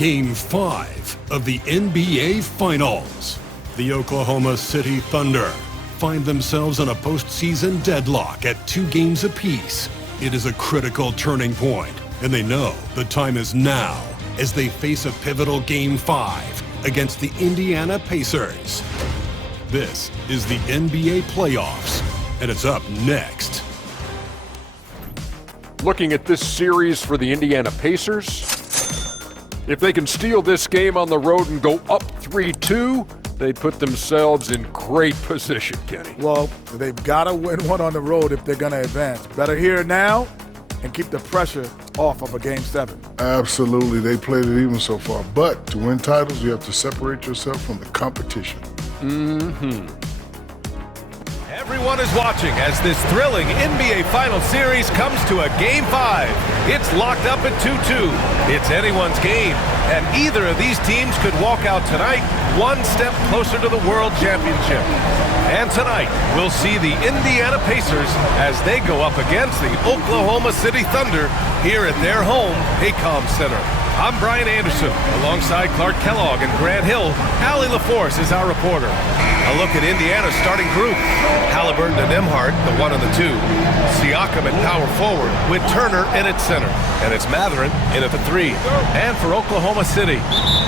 Game 5 of the NBA Finals. The Oklahoma City Thunder find themselves on a postseason deadlock at 2 games apiece. It is a critical turning point, and they know the time is now as they face a pivotal Game 5 against the Indiana Pacers. This is the NBA playoffs, and it's up next. Looking at this series for the Indiana Pacers, if they can steal this game on the road and go up 3-2, they put themselves in great position, Kenny. Well, they've got to win one on the road if they're going to advance. Better here now and keep the pressure off of a Game 7. Absolutely. They played it even so far. But to win titles, you have to separate yourself from the competition. Everyone is watching as this thrilling NBA Finals series comes to a Game 5. It's locked up at 2-2. It's anyone's game, and either of these teams could walk out tonight one step closer to the World Championship. And tonight, we'll see the Indiana Pacers as they go up against the Oklahoma City Thunder here at their home, Paycom Center. I'm Brian Anderson, alongside Clark Kellogg and Grant Hill. Allie LaForce is our reporter. A look at Indiana's starting group. Halliburton and Nembhard, the 1 and the 2. Siakam at power forward with Turner in at center. And it's Mathurin in at the 3. And for Oklahoma City,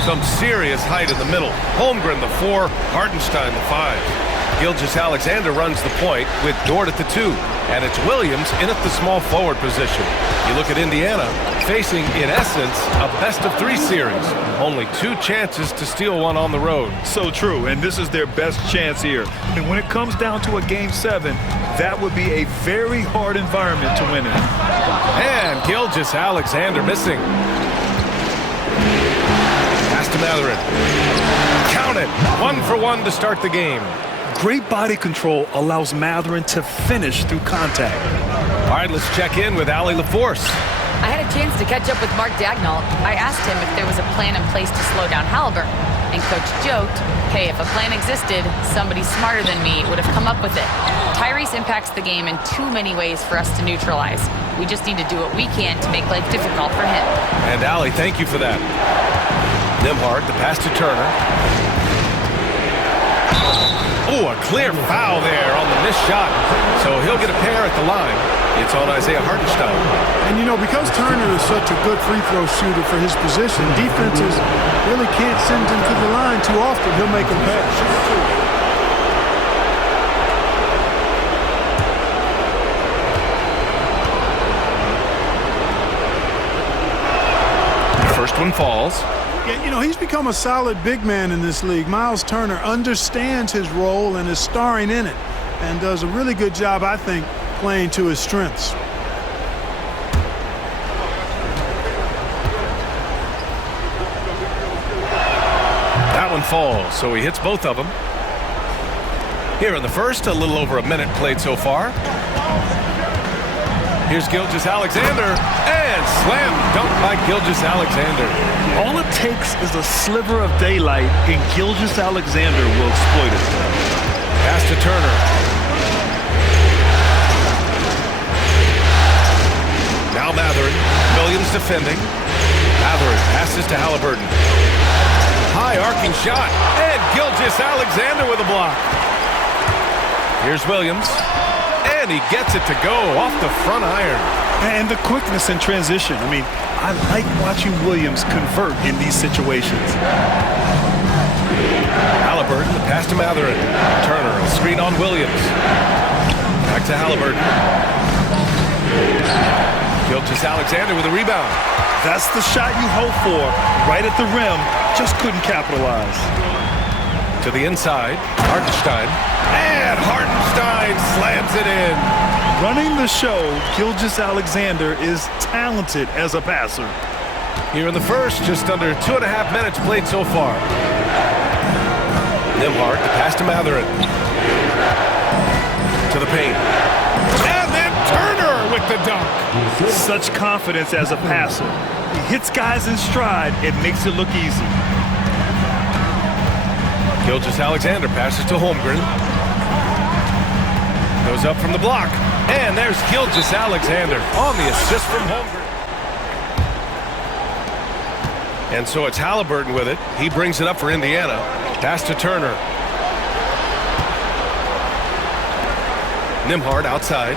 some serious height in the middle. Holmgren the 4, Hartenstein the 5. Gilgeous-Alexander runs the point with Dort at the 2. And it's Williams in at the small forward position. You look at Indiana, facing, in essence, a best-of-3 series. Only 2 chances to steal one on the road. So true, and this is their best chance here. And when it comes down to a Game 7, that would be a very hard environment to win in. And Gilgeous-Alexander missing. Pass to Mathurin. Count it. 1 for 1 to start the game. Great body control allows Mathurin to finish through contact. All right, let's check in with Allie LaForce. I had a chance to catch up with Mark Dagnall. I asked him if there was a plan in place to slow down Halliburton. And Coach joked, hey, if a plan existed, somebody smarter than me would have come up with it. Tyrese impacts the game in too many ways for us to neutralize. We just need to do what we can to make life difficult for him. And Allie, thank you for that. Nembhard, the pass to Turner. Oh, a clear foul there on the missed shot. So he'll get a pair at the line. It's on Isaiah Hartenstein. And, you know, because Turner is such a good free throw shooter for his position, defenses really can't send him to the line too often. He'll make a pass. First one falls. Yeah, you know, he's become a solid big man in this league. Miles Turner understands his role and is starring in it and does a really good job, I think, playing to his strengths. That one falls, so he hits both of them. Here in the first, a little over a minute played so far. Here's Gilgeous-Alexander, and slam dunk by Gilgeous-Alexander. All it takes is a sliver of daylight, and Gilgeous-Alexander will exploit it. Pass to Turner. Now Mathurin. Williams defending. Mathurin passes to Halliburton. High arcing shot, and Gilgeous-Alexander with a block. Here's Williams. And he gets it to go off the front iron. And the quickness in transition. I mean, I like watching Williams convert in these situations. Halliburton, the pass to Mathurin. Turner, a screen on Williams. Back to Halliburton. Gilgeous-Alexander with a rebound. That's the shot you hope for. Right at the rim, just couldn't capitalize. To the inside, Hartenstein. And Hartenstein slams it in. Running the show, Gilgeous-Alexander is talented as a passer. Here in the first, just under 2.5 minutes played so far. Nembhard, the pass to Mathurin. To the paint. And then Turner with the dunk. Such confidence as a passer. He hits guys in stride and makes it look easy. Gilgeous-Alexander passes to Holmgren. Goes up from the block. And there's Gilgeous-Alexander on the assist from Holmgren. And so it's Halliburton with it. He brings it up for Indiana. Pass to Turner. Nembhard outside.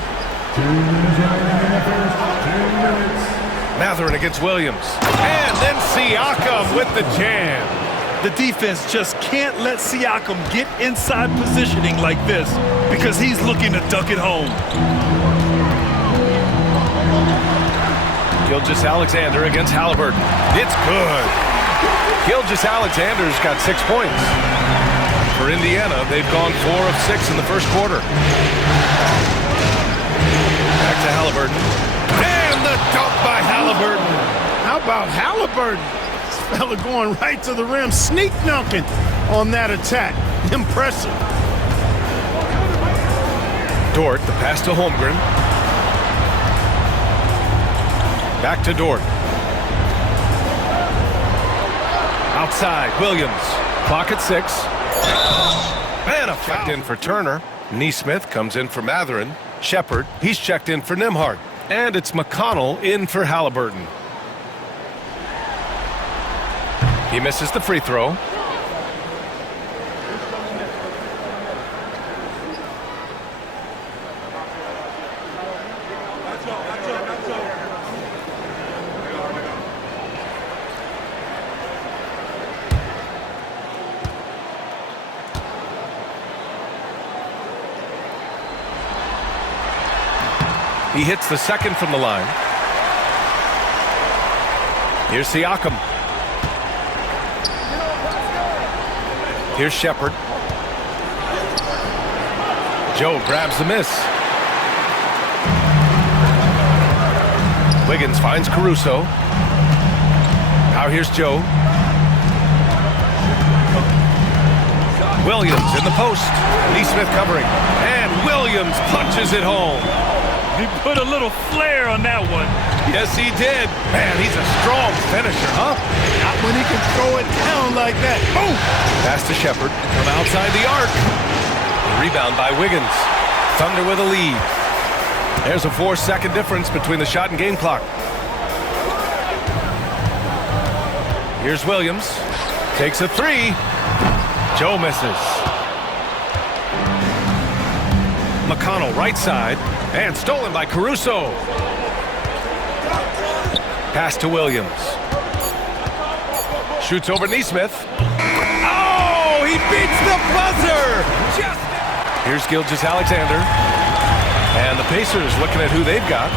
Mathurin against Williams. And then Siakam with the jam. The defense just can't let Siakam get inside positioning like this because he's looking to duck it home. Gilgeous-Alexander against Halliburton. It's good. Gilgeous-Alexander's got 6 points. For Indiana, they've gone 4 of 6 in the first quarter. Back to Halliburton. And the dunk by Halliburton. How about Halliburton? This fella going right to the rim, sneak dunking on that attack. Impressive. Dort, the pass to Holmgren. Back to Dort. Outside, Williams. Clock at 6. And a foul in for Turner. Nesmith comes in for Mathurin. Shepard, he's checked in for Nembhard. And it's McConnell in for Halliburton. He misses the free throw. He hits the second from the line. Here's Siakam. Here's Shepard. Joe grabs the miss. Wiggins finds Caruso. Now here's Joe. Williams in the post. Nesmith covering. And Williams punches it home. He put a little flair on that one. Yes, he did. Man, he's a strong finisher, huh? Not when he can throw it down like that. Boom! Pass to Shepard from outside the arc. Rebound by Wiggins. Thunder with a lead. There's a 4-second difference between the shot and game clock. Here's Williams. Takes a 3. Joe misses. McConnell right side. And stolen by Caruso. Pass to Williams. Shoots over Nesmith. Oh, he beats the buzzer! Here's Gilgeous-Alexander. And the Pacers looking at who they've got.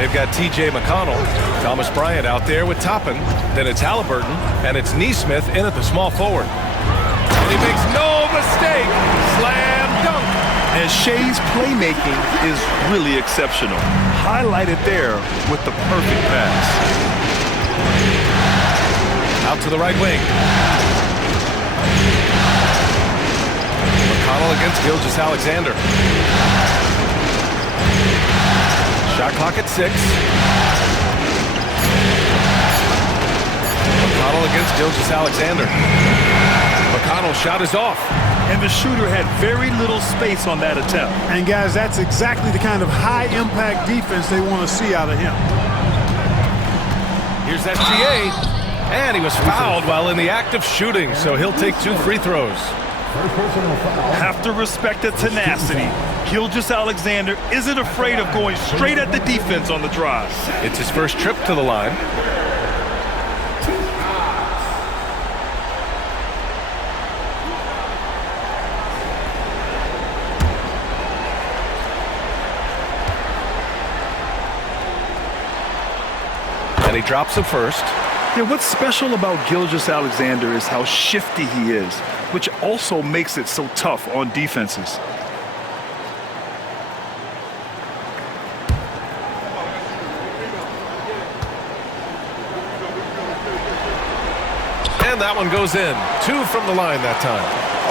They've got T.J. McConnell. Thomas Bryant out there with Toppin. Then it's Halliburton. And it's Nesmith in at the small forward. And he makes no mistake. Slam dunk. And Shea's playmaking is really exceptional. Highlighted there with the perfect pass. Out to the right wing. McConnell against Gilgeous-Alexander. Shot clock at 6. McConnell against Gilgeous-Alexander. McConnell's shot is off. And the shooter had very little space on that attempt. And guys, that's exactly the kind of high-impact defense they want to see out of him. Here's SGA. And he was fouled while in the act of shooting, so he'll take 2 free throws. Have to respect the tenacity. Gilgeous-Alexander isn't afraid of going straight at the defense on the drive. It's his first trip to the line. And he drops it first. Yeah, what's special about Gilgeous-Alexander is how shifty he is, which also makes it so tough on defenses. And that one goes in. 2 from the line that time.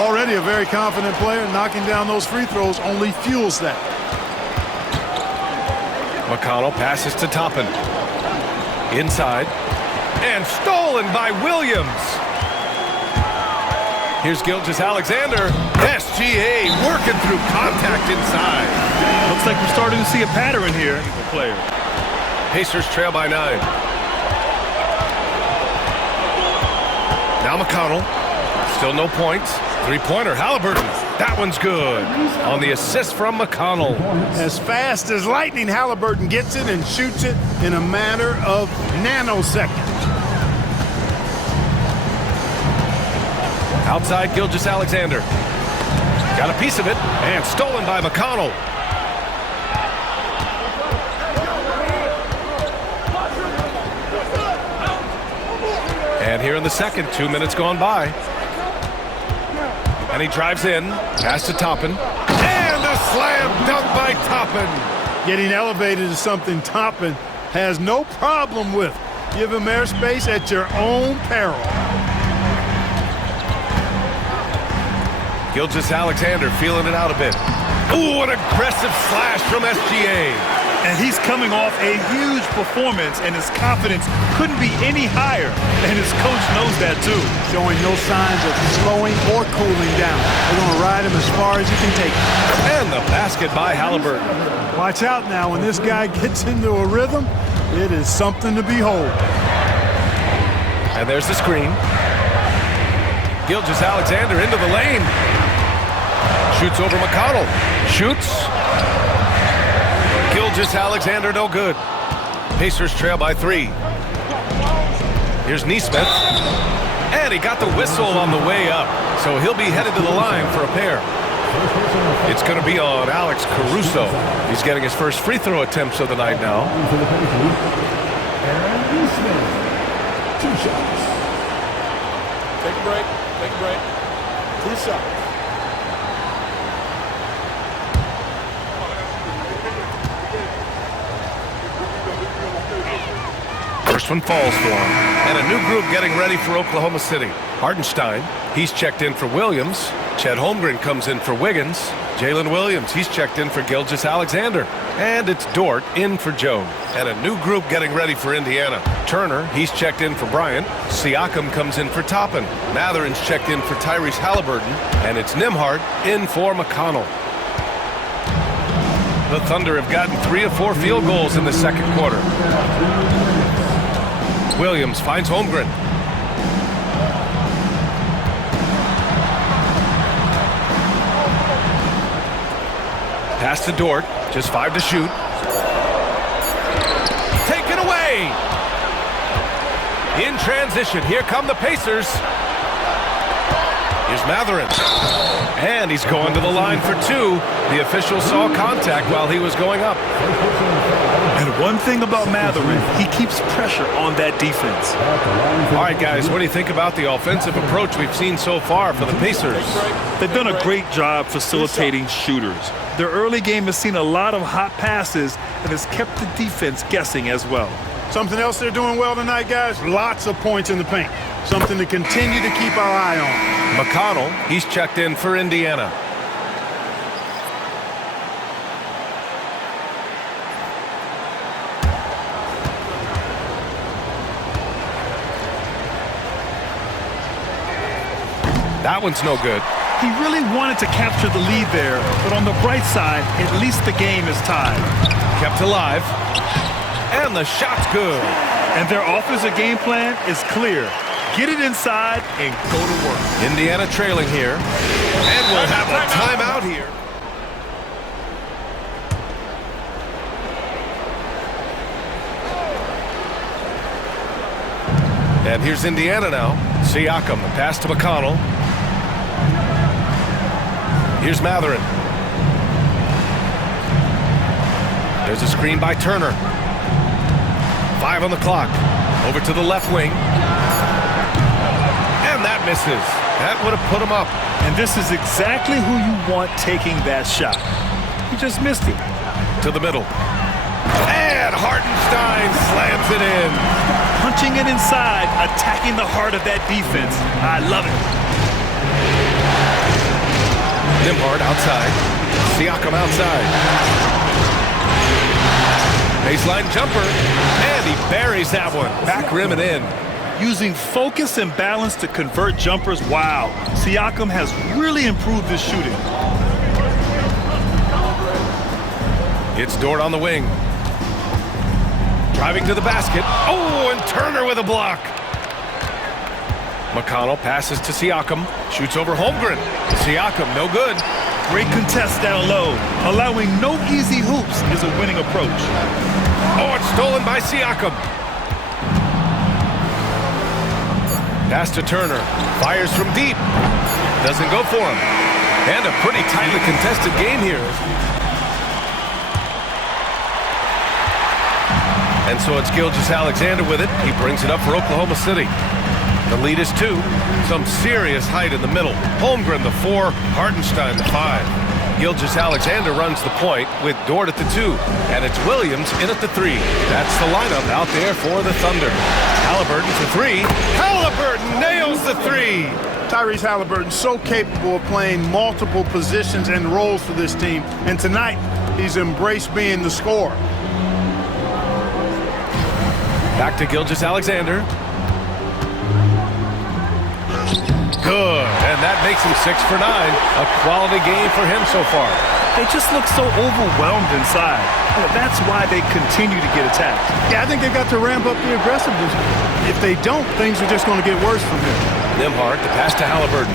Already a very confident player. Knocking down those free throws only fuels that. McConnell passes to Toppin. Inside. And stolen by Williams. Here's Gilgeous-Alexander. SGA working through contact inside. Looks like we're starting to see a pattern here. Player. Pacers trail by 9. Now McConnell. Still no points. Three-pointer, Halliburton. That one's good. On the assist from McConnell. As fast as lightning, Halliburton gets it and shoots it in a matter of nanoseconds. Outside, Gilgeous-Alexander. Got a piece of it, and stolen by McConnell. And here in the second, 2 minutes gone by. And he drives in, pass to Toppin. And a slam dunk by Toppin. Getting elevated is something Toppin has no problem with. Give him airspace at your own peril. Gilgeous-Alexander feeling it out a bit. Ooh, an aggressive slash from SGA. And he's coming off a huge performance, and his confidence couldn't be any higher. And his coach knows that, too. Showing no signs of slowing or cooling down. They're going to ride him as far as he can take him. And the basket by Halliburton. Watch out now. When this guy gets into a rhythm, it is something to behold. And there's the screen. Gilgeous-Alexander into the lane. Shoots over McConnell. Shoots. Gilgeous-Alexander no good. Pacers trail by 3. Here's Nesmith. And he got the whistle on the way up. So he'll be headed to the line for a pair. It's going to be on Alex Caruso. He's getting his first free throw attempts of the night now. Aaron Nesmith. 2 shots. Take a break. Take a break. 2 shots. First one falls for him. And a new group getting ready for Oklahoma City. Hardenstein, he's checked in for Williams. Chet Holmgren comes in for Wiggins. Jalen Williams, he's checked in for Gilgeous-Alexander. And it's Dort in for Jones. And a new group getting ready for Indiana. Turner, he's checked in for Bryant. Siakam comes in for Toppin. Matherin's checked in for Tyrese Halliburton. And it's Nembhard in for McConnell. The Thunder have gotten 3 of 4 field goals in the second quarter. Williams finds Holmgren. Pass to Dort. Just 5 to shoot. Taken away. In transition. Here come the Pacers. Here's Matherin. And he's going to the line for 2. The official saw contact while he was going up. And one thing about Matherin, he keeps pressure on that defense. All right, guys, what do you think about the offensive approach we've seen so far for the Pacers? They've done a great job facilitating shooters. Their early game has seen a lot of hot passes and has kept the defense guessing as well. Something else they're doing well tonight, guys? Lots of points in the paint. Something to continue to keep our eye on. McConnell, he's checked in for Indiana. That one's no good. He really wanted to capture the lead there, but on the bright side, at least the game is tied. Kept alive. And the shot's good. And their offensive game plan is clear. Get it inside and go to work. Indiana trailing here. And we'll have a timeout here. And here's Indiana now. Siakam, the pass to McConnell. Here's Matherin. There's a screen by Turner. 5 on the clock. Over to the left wing. And that misses. That would have put him up. And this is exactly who you want taking that shot. He just missed it. To the middle. And Hardenstein slams it in. Punching it inside, attacking the heart of that defense. I love it. Nembhard outside. Siakam outside. Baseline jumper. And he buries that one. Back rim and in. Using focus and balance to convert jumpers. Wow. Siakam has really improved his shooting. It's Dort on the wing. Driving to the basket. Oh, and Turner with a block. McConnell passes to Siakam. Shoots over Holmgren. Siakam, no good. Great contest down low. Allowing no easy hoops is a winning approach. Oh, it's stolen by Siakam. Pass to Turner. Fires from deep. Doesn't go for him. And a pretty tightly contested game here. And so it's Gilgeous-Alexander with it. He brings it up for Oklahoma City. The lead is 2. Some serious height in the middle. Holmgren, the 4. Hartenstein, the 5. Gilgeous-Alexander runs the point with Dort at the 2. And it's Williams in at the 3. That's the lineup out there for the Thunder. Halliburton for 3. Halliburton nails the 3. Tyrese Halliburton so capable of playing multiple positions and roles for this team. And tonight, he's embraced being the scorer. Back to Gilgeous-Alexander. Good, and that makes him 6 for 9. A quality game for him so far. They just look so overwhelmed inside. That's why they continue to get attacked. Yeah, I think they've got to ramp up the aggressiveness. If they don't, things are just going to get worse from here. Nembhard, the pass to Halliburton.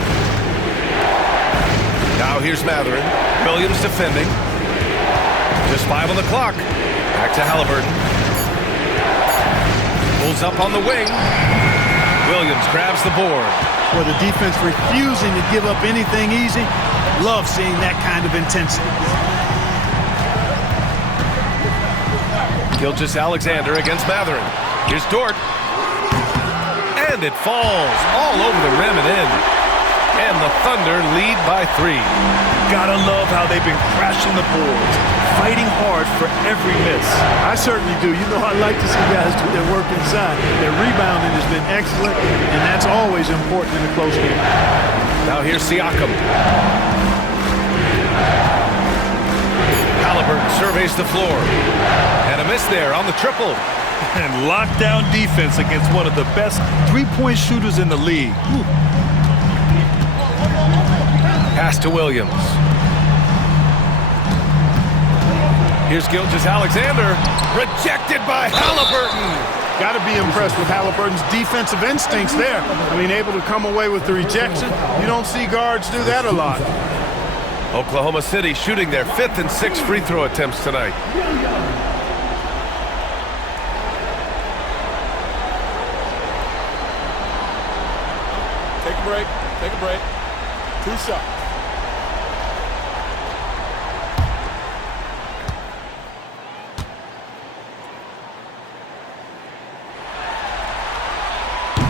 Now here's Mathurin. Williams defending. Just 5 on the clock. Back to Halliburton. Pulls up on the wing. Williams grabs the board. For the defense refusing to give up anything easy. Love seeing that kind of intensity. Gilgeous-Alexander against Mathurin. Here's Dort. And it falls all over the rim and in. And the Thunder lead by 3. Gotta love how they've been crashing the boards, fighting hard for every miss. I certainly do. You know, I like to see guys do their work inside. Their rebounding has been excellent, and that's always important in a close game. Now here's Siakam. Halliburton surveys the floor. And a miss there on the triple. And lockdown defense against one of the best three-point shooters in the league. Whew. Pass to Williams. Here's Gilgeous-Alexander. Rejected by Halliburton. Got to be impressed with Halliburton's defensive instincts there. I mean, able to come away with the rejection. You don't see guards do that a lot. Oklahoma City shooting their 5th and 6th free throw attempts tonight. Take a break. Take a break. 2 shots.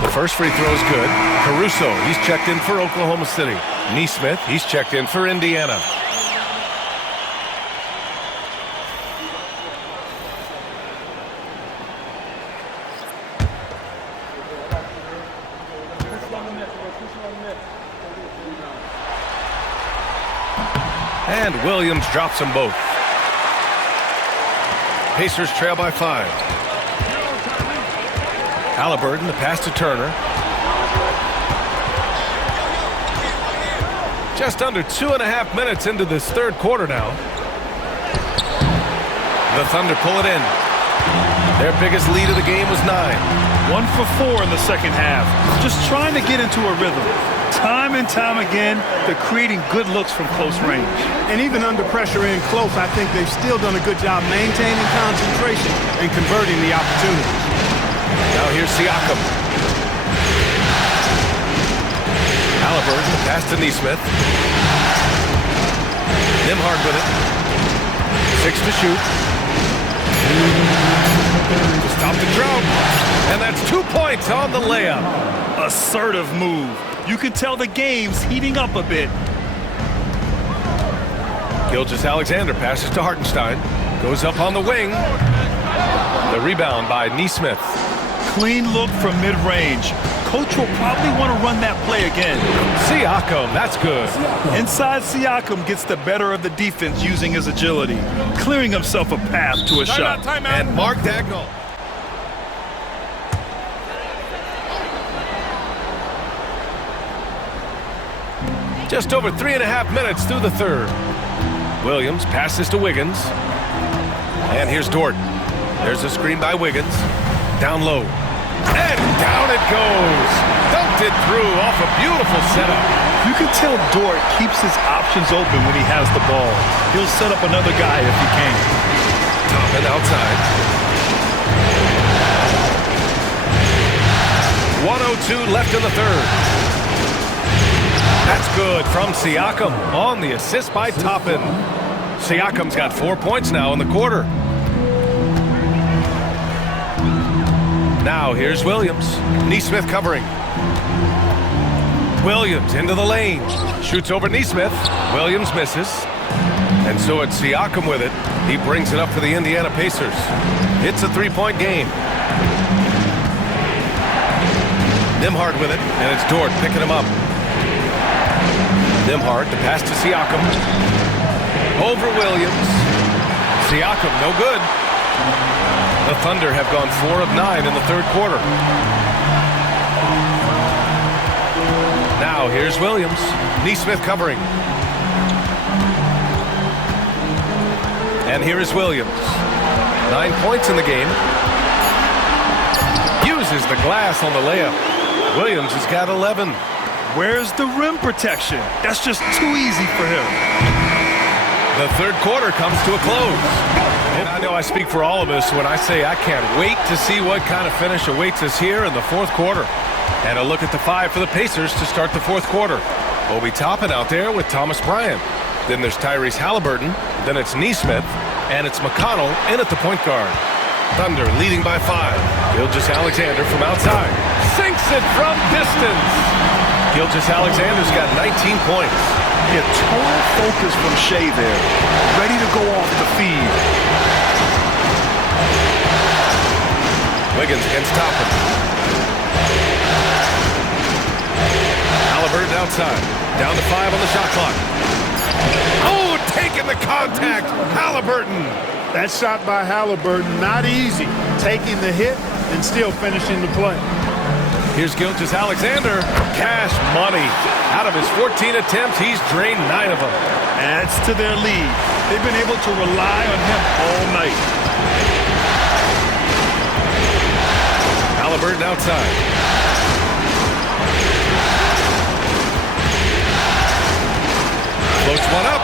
The first free throw is good. Caruso, he's checked in for Oklahoma City. Nesmith, he's checked in for Indiana. And Williams drops them both. Pacers trail by 5. Halliburton, the pass to Turner. Just under 2.5 minutes into this 3rd quarter now. The Thunder pull it in. Their biggest lead of the game was 9. 1 for 4 in the second half. Just trying to get into a rhythm. Time and time again, they're creating good looks from close range. And even under pressure in close, I think they've still done a good job maintaining concentration and converting the opportunities. Now here's Siakam. Halliburton, pass to Nesmith. Nembhard with it. 6 to shoot. To stop the drought. And that's 2 points on the layup. Assertive move. You can tell the game's heating up a bit. Gilgeous-Alexander passes to Hartenstein. Goes up on the wing. The rebound by Nesmith. Clean look from mid-range. Coach will probably want to run that play again. Siakam, that's good. Inside, Siakam gets the better of the defense using his agility, clearing himself a path to a shot. Timeout. And Mark Daigneault. Just over 3.5 minutes through the 3rd. Williams passes to Wiggins. And here's Dort. There's a screen by Wiggins. Down low. And down it goes. Dunked it through off a beautiful setup. You can tell Dort keeps his options open when he has the ball. He'll set up another guy if he can. Toppin outside. 1:02 left in the third. That's good from Siakam on the assist by Toppin. Siakam's got 4 points now in the quarter. Now here's Williams. Nesmith covering. Williams into the lane. Shoots over Nesmith. Williams misses. And so it's Siakam with it. He brings it up for the Indiana Pacers. It's a three-point game. Nembhard with it, and it's Dort picking him up. Nembhard, the pass to Siakam. Over Williams. Siakam, no good. The Thunder have gone 4 of 9 in the third quarter. Now here's Williams. Nesmith covering. And here is Williams. 9 points in the game. Uses the glass on the layup. Williams has got 11. Where's the rim protection? That's just too easy for him. The third quarter comes to a close. And I know I speak for all of us when I say I can't wait to see what kind of finish awaits us here in the fourth quarter. And a look at the five for the Pacers to start the fourth quarter. Obi Toppin out there with Thomas Bryant. Then there's Tyrese Halliburton. Then it's Nesmith. And it's McConnell in at the point guard. Thunder leading by 5. Gilgeous-Alexander from outside. Sinks it from distance. Gilgeous-Alexander's got 19 points. Yeah, total focus from Shea there. Ready to go off the feed. Wiggins against Toppin. Halliburton outside. Down to 5 on the shot clock. Oh, taking the contact. Halliburton. That shot by Halliburton, not easy. Taking the hit and still finishing the play. Here's Gilgeous-Alexander. Cash money. Out of his 14 attempts, he's drained 9 of them. Adds to their lead. They've been able to rely on him all night. Halliburton outside. Floats one up.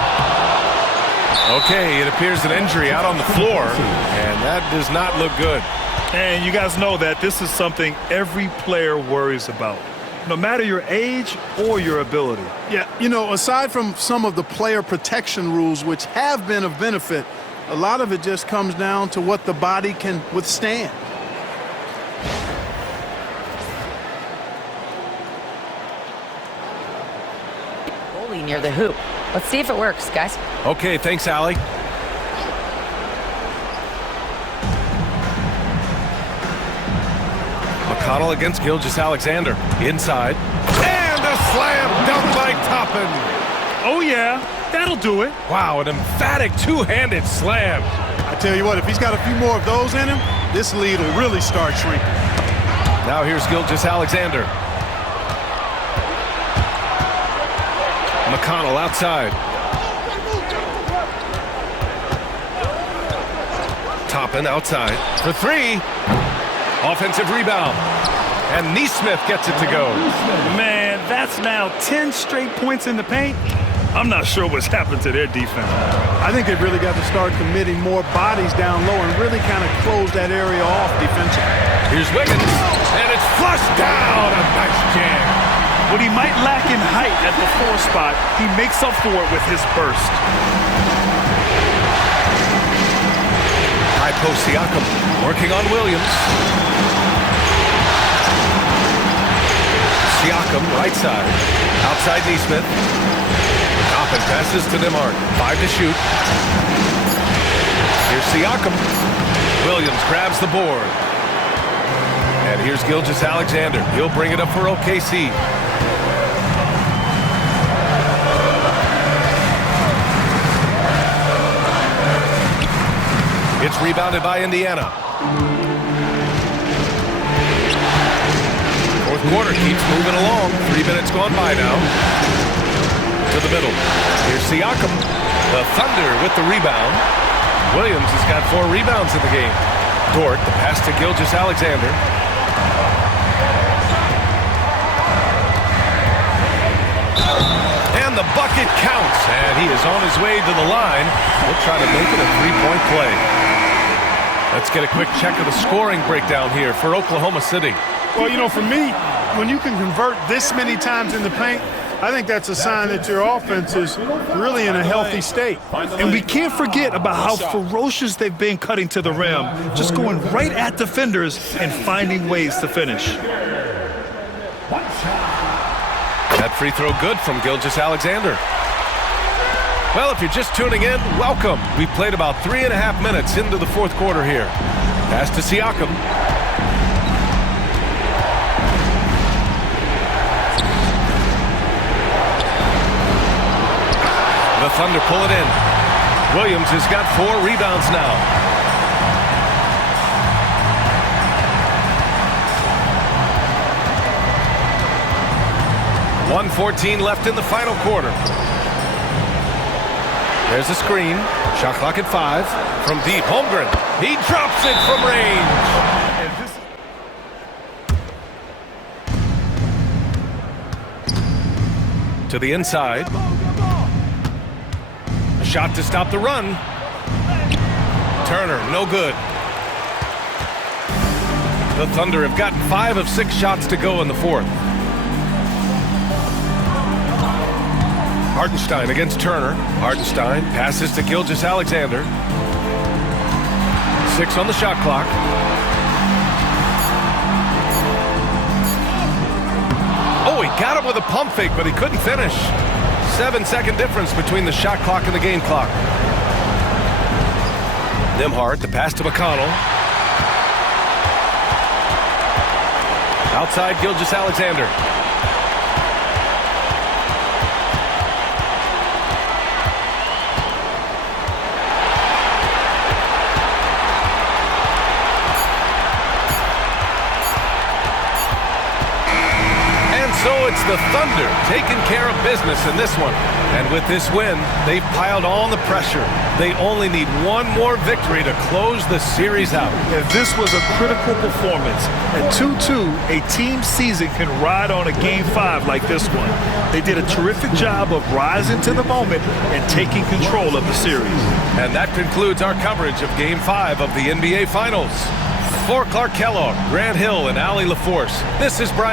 Okay, it appears an injury out on the floor, and that does not look good. And you guys know that this is something every player worries about, no matter your age or your ability. Yeah, you know, aside from some of the player protection rules, which have been of benefit, a lot of it just comes down to what the body can withstand. Goalie near the hoop. Let's see if it works, guys. Okay, thanks, Allie. McConnell against Gilgeous-Alexander. Inside. And a slam dunk by Toppin. Oh, yeah. That'll do it. Wow, an emphatic two-handed slam. I tell you what, if he's got a few more of those in him, this lead will really start shrinking. Now here's Gilgeous-Alexander. McConnell outside. Toppin outside for 3. Offensive rebound. And Nesmith gets it to go. Man, that's now 10 straight points in the paint. I'm not sure what's happened to their defense. I think they've really got to start committing more bodies down low and really kind of close that area off defensively. Here's Wiggins, and it's flushed down. A nice jam. What he might lack in height at the 4 spot, he makes up for it with his burst. High post Siakam working on Williams. Siakam right side. Outside Nesmith. Toppin passes to Nembhard. 5 to shoot. Here's Siakam. Williams grabs the board. And here's Gilgeous-Alexander. He'll bring it up for OKC. It's rebounded by Indiana. Fourth quarter keeps moving along. 3 minutes gone by now. To the middle. Here's Siakam. The Thunder with the rebound. Williams has got 4 rebounds in the game. Dort, the pass to Gilgeous-Alexander. bucket counts, and he is on his way to the line. He'll try to make it a three-point play. Let's get a quick check of the scoring breakdown here for Oklahoma City. Well, you know, for me, when you can convert this many times in the paint, I think that's a sign that your offense is really in a healthy state. And we can't forget about how ferocious they've been cutting to the rim, just going right at defenders and finding ways to finish. That free throw good from Gilgeous-Alexander. Well, if you're just tuning in, welcome. We played about 3.5 minutes into the fourth quarter here. Pass to Siakam. The Thunder pull it in. Williams has got 4 rebounds now. .114 left in the final quarter. There's a screen. Shot clock at 5. From deep, Holmgren. He drops it from range. To the inside. A shot to stop the run. Turner, no good. The Thunder have gotten 5 of 6 shots to go in the fourth. Hartenstein against Turner. Hartenstein passes to Gilgeous-Alexander. 6 on the shot clock. Oh, he got him with a pump fake, but he couldn't finish. 7-second difference between the shot clock and the game clock. Nembhard, the pass to McConnell. Outside Gilgeous-Alexander. So it's the Thunder taking care of business in this one. And with this win, they've piled on the pressure. They only need one more victory to close the series out. If this was a critical performance, at 2-2, a team season can ride on a Game 5 like this one. They did a terrific job of rising to the moment and taking control of the series. And that concludes our coverage of Game 5 of the NBA Finals. For Clark Kellogg, Grant Hill, and Allie LaForce, this is Brian